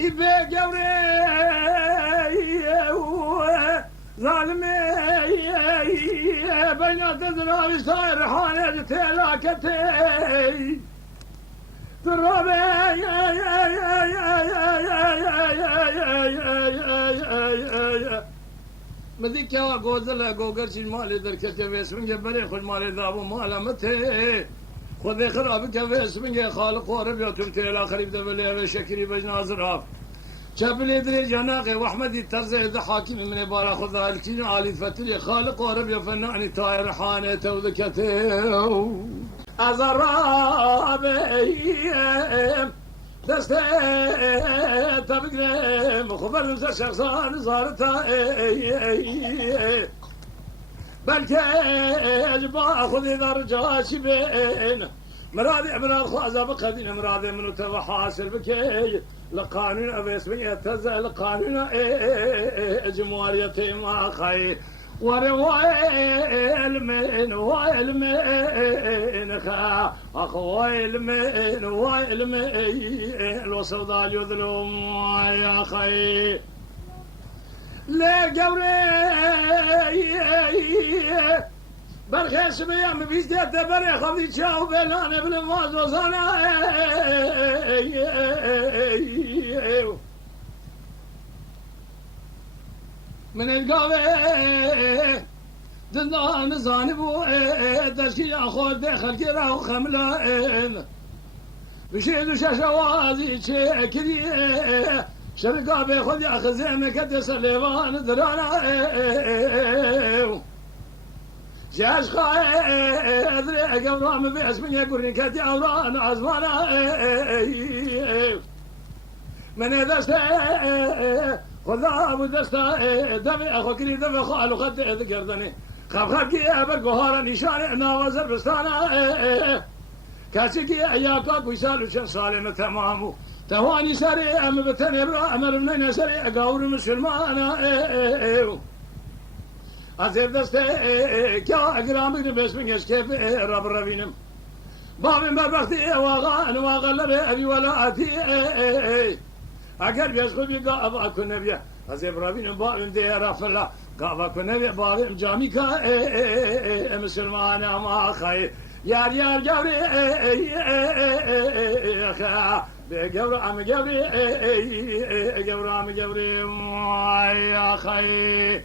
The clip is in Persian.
إبه قوري ظالمي بين تدرابي صاير حانة تلاكتي ترابي مديك يا غوزلا غوغرشي مالي دركتي ويسمن جبري خل مالي ذابو مالا متي خذ خرابك ويسمن خالق ورب يوتم تيلا خريب دبلي وشكري بجناز راف شابلي دري جناقي واحمد الترزي حاكم من بارا خذ الكين علي فتري خالق ورب يفنعني طاير حانه وذكته ازرابي دسته تبقرم خبر نفس شخصان زارتا بلكي اجبا خذي درجاش بين مرادي امراض خوازا بقدين مرادي منو تبا حاصل بكي لقانون ابيس من يتزع لقانون جمهوريتي ما خير وروائل من خا أخوائل من الوصل ذا يظلم يا خي لا قوري برخيس بيام بيزداد بري خذي شاو بينانا بالمواز وصانا من القاوي دندان زانبو دشكي اخذ دخل كرا وخملا بشيدو شاشوازي شكري شرقا بيخذ ياخذ زعمك دسليفان درانا جاش خايد ريق ورام باسمي يقولني كدي اوران عزوانا من هذا خذا ودستا دمي اخو كري دمي خالو خد قردني خاب كي ابر قهار نشان انا وزر بستانا كاسكي اياك ويسالو شن سالم تمامو تواني سري ام بتني برا امر من سري اقاور مسلمانا ازير دستا كا اقرامي باسمي كيف رب ربينم بابي ما بختي واغلب ابي ولا اتي اگر بیاش خوبی گاوا کنه بیا از ابراهیم بایم دیار فلا گاوا کنه بیا بایم جامی کا مسلمان ما خیر یار گوری خا بگور ام گوری گور ام گوری یا خیر